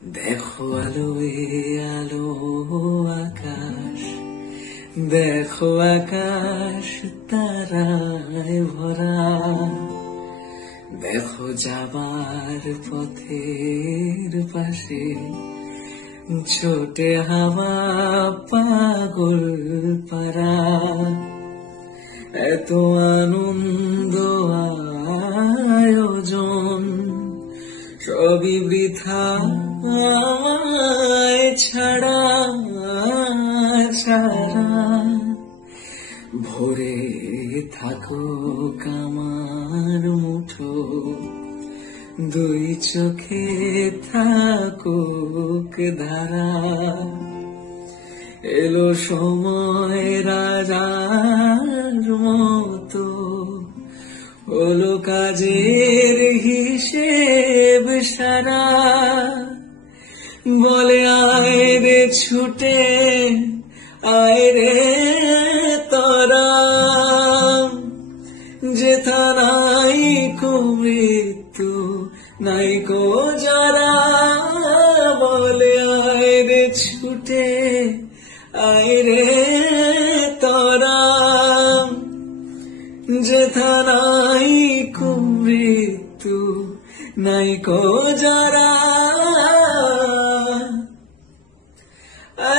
দেখো আলোয় আলো আকাশ, দেখো আকাশ তারায় ভরা, দেখো যাবার পথের পাশে ছোটে হাওয়া পাগল পারা। এত আনন্দ আয়োজন সবই বৃথা আমায় ছাড়া ছাড়া। ভরে থাকুক আমার মুঠো, দুই চোখে থাকুক ধারা। এলো সময় রাজার মতো, হলো কাজের হিসেব সারা। বলে আয় রে ছুটে আয় রে তোরা, যেথা নাই কো মৃত্যু নাই কো যারা। বলে আয় রে ছুটে আয় রে তোরা, যেথা নাই কো মৃত্যু নাই কো যারা।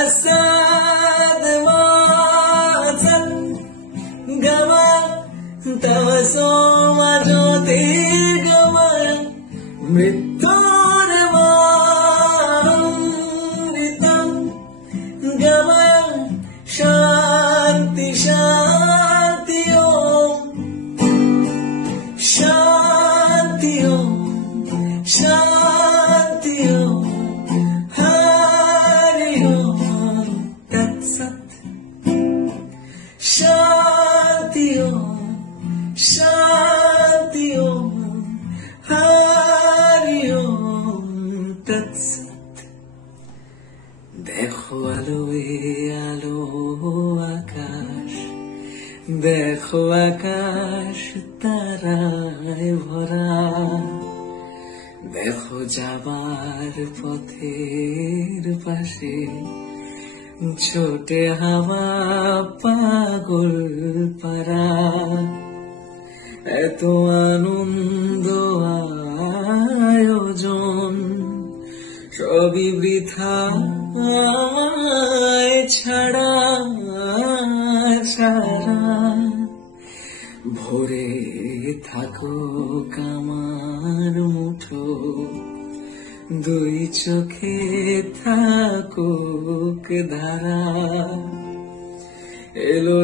أسعد معزن جمع تبسم জ্যোতির্গময় মৃত্যুর মৃত্যুম গময় শান্তি শান্তি ওম শান্তি ওম শান্তি ওম। शांति ओम शांति ओम हरि ओम तत्सत। देखो आलोए आलो आकाश, देखो आकाश ताराय भरा, देखो যাবার পথের পাশে ছোটে হাওয়া পাগল পারা। এত আনন্দ আয়োজন সবই বৃথা আমায় ছাড়া ছাড়া। ভরে থাকুক আমার মুঠো, দুই চোখে থাকুক ধারা। এলো